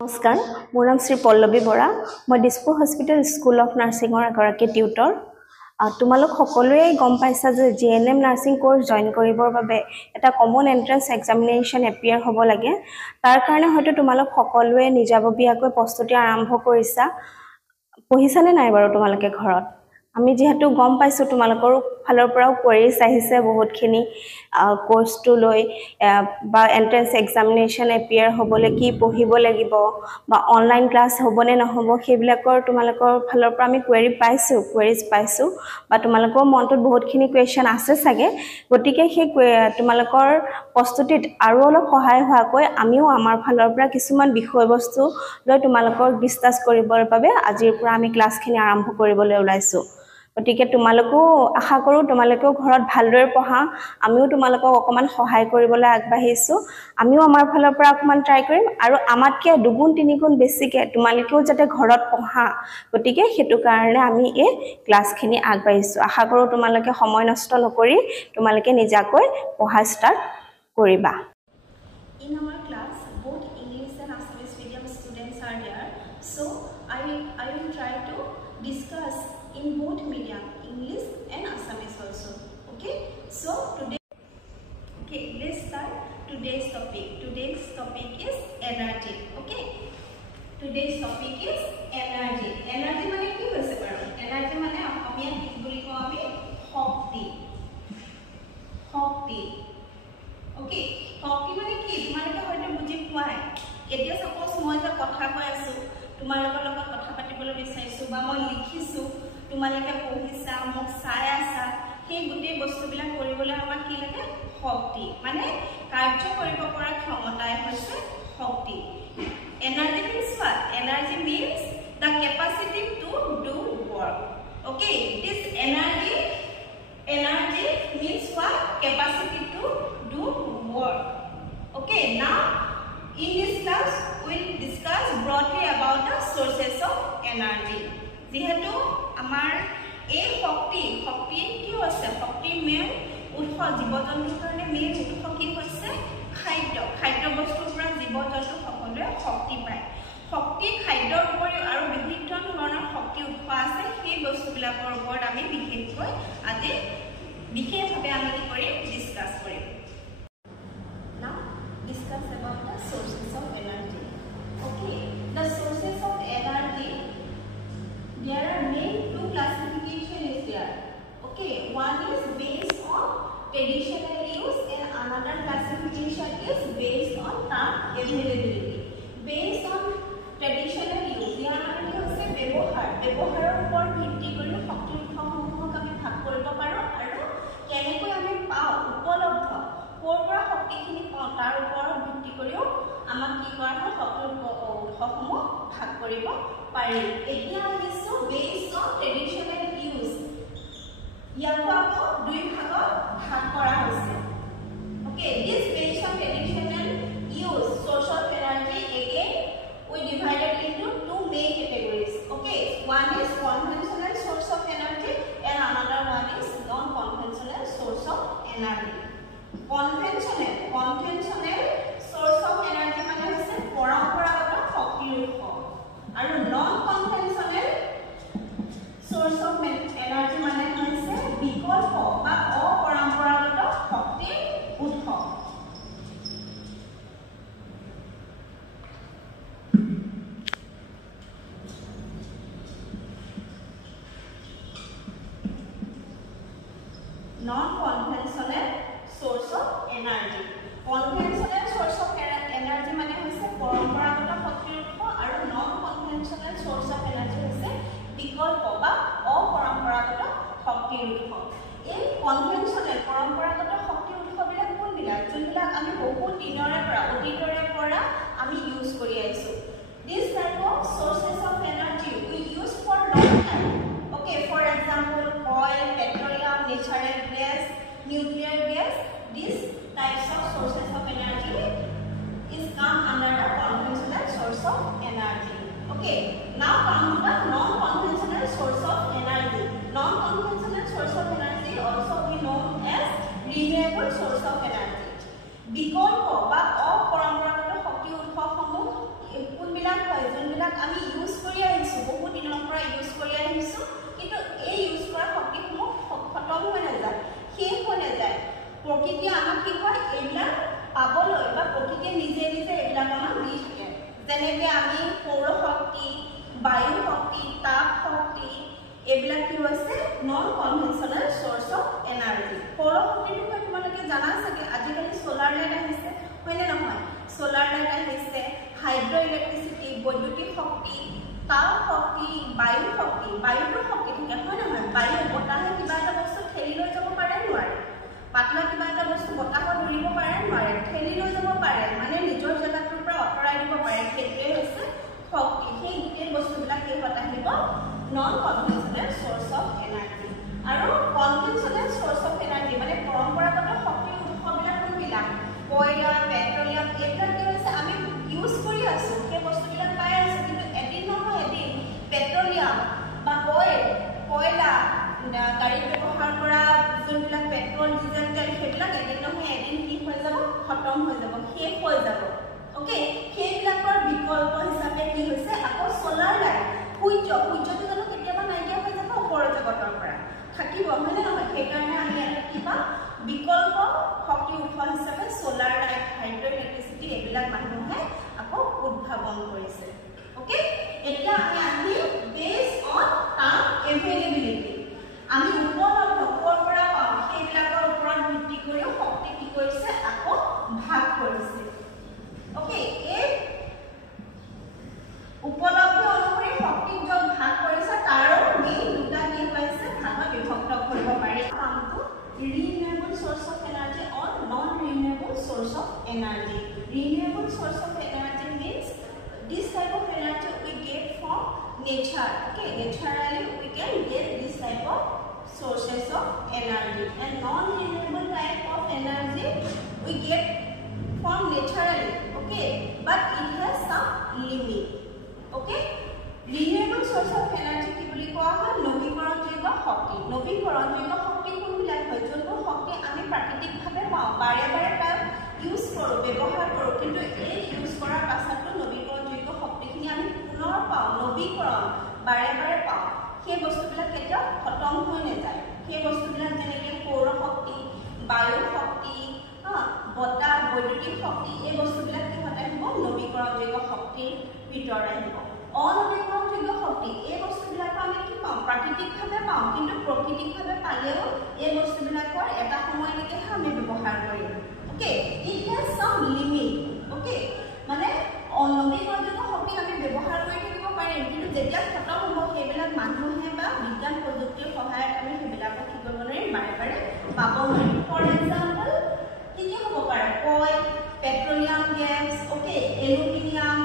নমস্কাৰ মোৰ নাম শ্ৰী পল্লৱী বৰা মই দিছপুৰ হস্পিটেল স্কুল অফ নাৰ্ছিঙৰ এগৰাকী টিউটৰ তোমালোক সকলোৱে গম পাইছা যে জিএনএম নাৰ্ছিং কোৰ্স জয়েন কৰিবৰ বাবে এটা কমন এন্ট্ৰেন্স এক্সামিনেশ্যন এপিয়াৰ হ'ব লাগে তাৰ কাৰণে হয়তো তোমালোক সকলোৱে নিজাববীয়াকৈ প্ৰস্তুতি আৰম্ভ কৰিছা পঢ়িছানে নাই বাৰু তোমালোকে ঘৰত আমি যেহেতু গম পাইছো তোমালোকৰ ফালৰ পৰাও কোৱেৰিজ আহিছে বহুতখিনি কোৰ্সটো লৈ বা এন্ট্ৰেন্স এক্সামিনেশ্যন এপিয়াৰ হ'বলৈ কি পঢ়িব লাগিব বা অনলাইন ক্লাছ হ'বনে নহ'ব সেইবিলাকৰ তোমালোকৰ ফালৰ পৰা আমি কোৱেৰিজ পাইছো বা তোমালোকৰ মনটোত বহুতখিনি কুৱেশ্যন আছে চাগে গতিকে সেই তোমালোকৰ প্ৰস্তুতিত আৰু অলপ সহায় হোৱাকৈ আমিও আমাৰ ফালৰ পৰা কিছুমান বিষয়বস্তু লৈ তোমালোকক ডিসকাস কৰিবৰ বাবে আজিৰ পৰা আমি ক্লাছখিনি আৰম্ভ কৰিবলৈ ওলাইছো গতিকে তোমালোকো আশা কৰো তোমালোকেও ঘৰত ভালদৰে পঢ়া আমিও তোমালোকক অকমান সহায় কৰিবলৈ আগবাঢ়িছো আমিও আমাৰ ফালৰ পৰা অকমান ট্ৰাই কৰিম আৰু আমাতকে দুগুণ তিনিগুণ বেছিকে তোমালোকেও যাতে ঘৰত পঢ়া গতিকে হেতু কাৰণে আমি এই ক্লাছখিনি আগবাঢ়িছো আশা কৰো তোমালোকে সময় নষ্ট নকৰি তোমালোকে নিজাকৈ পঢ়া ষ্টাৰ্ট কৰিবা In our class, both English and Assamese medium students are there. So, I will try to discuss in both medium, English and Assamese also. Okay? So, let's start today's topic. Today's topic is energy. Okay? Today's topic is energy. Energy mane ki hoise paru? Energy mane apomiya ki boli ko ami shakti. Shakti. Okay? Shakti mane ki তোমালোকে হয়তো বুজি পায় এতিয়া suppose মই যে কথা কৈ আছো তোমালোকৰ লগত কথা পাতিবলৈ বিচাৰিছো বা মই লিখিছো তোমালোকে পঢ়িছা মোক চাই আছা সেই গুটি বস্তুবিলাক কৰিবলৈ আমাক কি লাগে শক্তি মানে কাৰ্য কৰিব পৰা ক্ষমতাই হৈছে শক্তি energy means what energy means the capacity to do work okay this energy means what capacity to do work okay now in this class we will discuss broadly about the sources of energy যেহেতু আমাৰ এই শক্তি কি হৈছে শক্তি main উৎস জীৱ-জন্তুৰ কাৰণে মেইন উৎস কি হৈছে খাদ্য বস্তুৰ পৰা জীৱ-জন্তু সকলোৱে শক্তি পায় শক্তি খাদ্যৰ উপৰিও আৰু বিভিন্ন ধৰণৰ শক্তি উৎস আছে সেই বস্তুবিলাকৰ ওপৰত আমি বিশেষভাৱে আমি কি কৰিম ডিসকাস কৰিম now discuss about the sources of energy okay the sources of energy there are main two classification is there okay one is based on traditional use and another classification is based on term availability based on traditional use ইয়াৰ মানে হৈছে ব্যৱহাৰৰ ওপৰত ভিত্তি কৰি শক্তি উৎসসমূহক আমি ভাগ কৰিব পাৰো আৰু কেনেকৈ আমি পাও উপলব্ধ কোৰ পৰা শক্তিখিনি পাও তাৰ ওপৰত ভিত্তি কৰিও আমাক কি কৰা হয় শক্তি উৎসসমূহ ভাগ কৰিব পাৰি এতিয়া আহিছো based on traditional use ইয়াকো আকৌ দুই ভাগত ভাগ কৰা হৈছে okay this based on traditional use source of energy again we divided into two main categories okay one is conventional source of energy and another one is non conventional source of energy conventional source of energy মানে হৈছে পৰম্পৰাগত শক্তিৰ উৎস আৰু non conventional source of energy মানে হৈছে বিকল্প বা অপৰম্পৰাগত শক্তিৰ উৎস non-conventional source of energy conventional source of energy মানে হৈছে পৰম্পৰাগত শক্তিৰ উৎস আৰু non-conventional source of energy হৈছে বিকল্প বা অপৰম্পৰাগত শক্তিৰ উৎস এই conventional পৰম্পৰাগত শক্তিৰ উৎসবিলাক কোনবিলাক যোনবিলাক আমি বহুত দিনৰে পৰা অতীতৰে পৰা আমি ইউজ কৰি আহিছো this type of sources of energy we use for long time okay for example oil petroleum natural gas nuclear gas these types of sources of energy is come under the conventional source of energy okay now come to the non conventional source of energy non conventional source of energy also we know as renewable source of energy বিকল্প বা অপৰম্পৰাগত শক্তি উৎসসমূহ কোনবিলাক যোনবিলাক হয় যোনবিলাক আমি use কৰি আহিছোঁ বহু দিনৰ পৰা ইউজ কৰি আহিছোঁ কিন্তু এই ইউজ কৰা শক্তিসমূহ খতম হৈ নাযায় শেষ হৈ নাযায় প্ৰকৃতিয়ে আমাক কি হয় এইবিলাক পাবলৈ বা প্ৰকৃতিয়ে নিজে নিজে এইবিলাক আমাক দি থাকে যেনেকৈ আমি সৌৰ শক্তি বায়ু শক্তি তাপ শক্তি এইবিলাক কি হৈছে non conventional source of energy সৌৰ শক্তিৰ বিষয়ে তোমালোকে জানা চাগে আজিকালি সোলাৰ লাইট আহিছে হয়নে নহয় সোলাৰ লাইট আহিছে হাইড্ৰ ইলেক্ট্ৰিচিটি বৈদ্যুতিক শক্তি তাপ শক্তি বায়ুৰ শক্তি বায়ুৰ শক্তি থাকে হয় নহয় বায়ু বতাহে কিবা এটা বস্তু ঠেলি লৈ যাব পাৰে নোৱাৰে পাতলা কিবা এটা বস্তু বতাহত ধৰিব পাৰে নোৱাৰে ঠেলি লৈ যাব পাৰে মানে নিজৰ জেগাটোৰ পৰা আঁতৰাই দিব পাৰে সেইটোৱে হৈছে শক্তি সেই গোটেই বস্তুবিলাক কিহত আহিব non conventional source of energy আৰু কনভেনচনেল সোৰ্স অফ এনাৰ্জি মানে পৰম্পৰাগত শক্তিৰ উৎসবিলাক কোনবিলাক কয়লা পেট্ৰলিয়াম এইবিলাক কি হৈছে আমি ইউজ কৰি আছোঁ সেই বস্তুবিলাক পাই আছোঁ কিন্তু এদিন নহয় এদিন পেট্ৰলিয়াম বা কয়লা গাড়ীত ব্যৱহাৰ কৰা যোনবিলাক পেট্ৰল ডিজেল তেল সেইবিলাক এদিন নহয় এদিন কি হৈ যাব খতম হৈ যাব শেষ হৈ যাব অ'কে সেইবিলাকৰ বিকল্প হিচাপে কি হৈছে আকৌ সোলাৰ লাইট সূৰ্যটো জানো কেতিয়াবা নাইকিয়া হৈ যাব ওপৰৰ জগতৰ পৰা থাকিব হয়নে নহয় সেইকাৰণে আমি এটা কিবা বিকল্প শক্তি উৎস হিচাপে সোলাৰ লাইট হাইড্ৰ ইলেক্ট্ৰিচিটি এইবিলাক মানুহে আকৌ উদ্ভাৱন কৰিছে অ'কে এতিয়া আমি আহিম বেছ অন টাৰ্ম এভেইলেবিলিটি আমি উপলব্ধ ক'ৰ পৰা পাওঁ সেইবিলাকৰ ওপৰত ভিত্তি কৰিও শক্তি কি কৰিছে আকৌ ভাগ কৰিছে অ'কে এই উপলব্ধ অনুসৰি শক্তিক য'ত ভাগ কৰিছে তাৰো মেইন দুটা কি হৈছে ভাগত বিভক্ত কৰিব পাৰি কামটো renewable source of energy or non-renewable source of energy. Renewable source of energy means this type of energy we get from nature. Okay, naturally we can get this type of sources of energy. And non-renewable type of energy we get from naturally. Okay, but it has some limit. Okay. Renewable source of energy কি বুলি কোৱা হয় নৱীকৰণযোগ্য শক্তি নৱীকৰণযোগ্য শক্তি কোনবিলাক হয় যোনবোৰ শক্তি আমি প্ৰাকৃতিকভাৱে পাওঁ বাৰে বাৰে তাক ইউজ কৰোঁ ব্যৱহাৰ কৰোঁ কিন্তু এই ইউজ কৰাৰ পাছতো নৱীকৰণযোগ্য শক্তিখিনি আমি পুনৰ পাওঁ নৱীকৰণ বাৰে বাৰে পাওঁ সেই বস্তুবিলাক কেতিয়াও খতম হৈ নাযায় সেই বস্তুবিলাক যেনেকৈ সৌৰ শক্তি বায়ু শক্তি বতাহ বৈদ্যুতিক শক্তি এই বস্তুবিলাক কিহত আহিব নৱীকৰণযোগ্য শক্তিৰ ভিতৰত আহিব অনৱীকৰণযোগ্য শক্তি এই বস্তুবিলাকো আমি কি পাওঁ প্ৰাকৃতিকভাৱে পাওঁ কিন্তু প্ৰকৃতিকভাৱে পালেও এই বস্তুবিলাকৰ এটা সময়লৈকেহে আমি ব্যৱহাৰ কৰিম অ'কে ইট হেজ চাম লিমিট অ'কে মানে অনৱীকৰণযোগ্য শক্তি আমি ব্যৱহাৰ কৰি থাকিব পাৰিম কিন্তু যেতিয়া খতম হ'ব সেইবিলাক মানুহে বা বিজ্ঞান প্ৰযুক্তিৰ সহায়ত আমি সেইবিলাকক কি কৰিব নোৱাৰিম বাৰে বাৰে পাব নোৱাৰিম ফৰ এক্সাম্পল কি কি হ'ব পাৰে কয়লা petroleum gas okay aluminium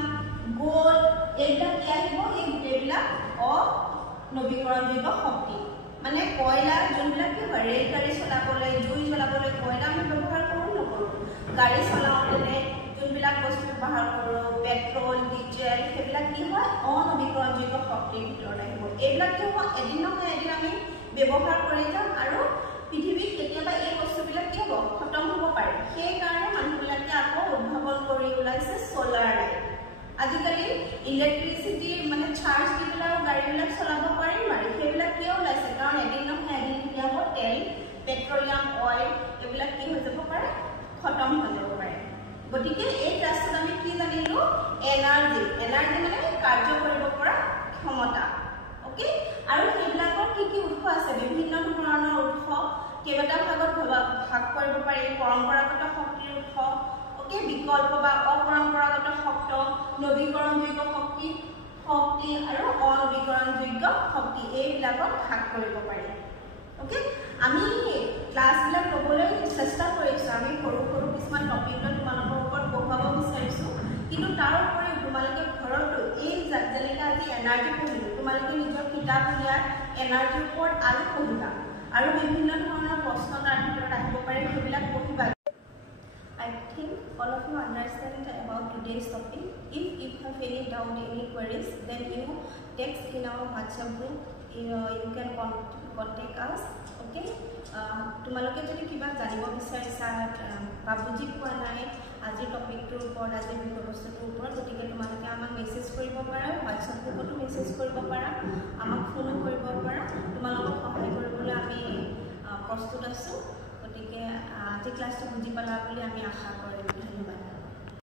gold এইবিলাক কি আহিব এই গোটেইবিলাক অনৱীকৰণযোগ্য শক্তি মানে কয়লা যোনবিলাক কি হয় ৰেল গাড়ী চলাবলৈ জুই জ্বলাবলৈ কয়লা আমি ব্যৱহাৰ কৰোঁ নকৰোঁ গাড়ী চলাওঁতে যোনবিলাক বস্তু ব্যৱহাৰ কৰোঁ পেট্ৰল ডিজেল সেইবিলাক কি হয় অনৱীকৰণযোগ্য শক্তিৰ ভিতৰত আহিব এইবিলাক কি হ'ব এদিন নহয় এদিন আমি ব্যৱহাৰ কৰি যাম আৰু পৃথিৱীত কেতিয়াবা এই বস্তুবিলাক কি হ'ব খতম হ'ব পাৰে সেইকাৰণে মানুহবিলাকে আকৌ উদ্ভাৱন কৰি ওলাইছে সোলাৰ লাইট আজিকালি ইলেক্ট্ৰিচিটিৰ মানে চাৰ্জ দি পেলাই গাড়ীবিলাক চলাব পাৰি নোৱাৰি সেইবিলাক কিয় ওলাইছে কাৰণ এদিন নহয় এদিন কি হ'ব তেল পেট্ৰলিয়াম অইল এইবিলাক কি হৈ যাব পাৰে খতম হৈ যাব পাৰে গতিকে এই ক্লাছটোত আমি কি জানিলোঁ এনাৰ্জি মানে কাৰ্য কৰিব পৰা ক্ষমতা অ'কে আৰু সেইবিলাকৰ কি কি উৎস আছে বিভিন্ন ধৰণৰ উৎস কেইবাটা ভাগত ভাগ কৰিব পাৰি পৰম্পৰাগত শক্তিৰ উৎস অ'কে বিকল্প বা অপৰম্পৰাগত শক্তি নৱীকৰণযোগ্য শক্তি আৰু অনৱীকৰণযোগ্য শক্তি এইবিলাকক ভাগ কৰিব পাৰি অ'কে আমি ক্লাছবিলাক ল'বলৈ চেষ্টা কৰিছোঁ আমি সৰু সৰু কিছুমান টপিকলৈ তোমালোকৰ ওপৰত পঢ়ুৱাব বিচাৰিছোঁ কিন্তু তাৰ উপৰিও তোমালোকে ঘৰতো এই যেনেকৈ আজি এনাৰ্জি পঢ়িলোঁ তোমালোকে নিজৰ কিতাপ উলিয়াই এনাৰ্জিৰ ওপৰত আৰু পঢ়িবা আৰু বিভিন্ন ধৰণৰ প্ৰশ্ন তাৰ ভিতৰত আহিব পাৰে সেইবিলাক পঢ়িবা I think all of you understand about today's topic. If you have any doubt, any queries, then you text in our WhatsApp group. You can contact us. Okay? তোমালোকে যদি কিবা জানিব বিচাৰিছা বা বুজি পোৱা নাই আজিৰ টপিকটোৰ ওপৰত আজিৰ বিষয়বস্তুটোৰ ওপৰত গতিকে তোমালোকে আমাক মেছেজ পাৰা, হোৱাটছআপ গ্ৰুপতো মেছেজ কৰিব পাৰা, আমাক ফোনো কৰিব পাৰা। তোমালোকক সহায় কৰিবলৈ আমি প্ৰস্তুত আছোঁ। গতিকে আজি ক্লাছটো বুজি পালা বুলি আমি আশা কৰিম। ধন্যবাদ।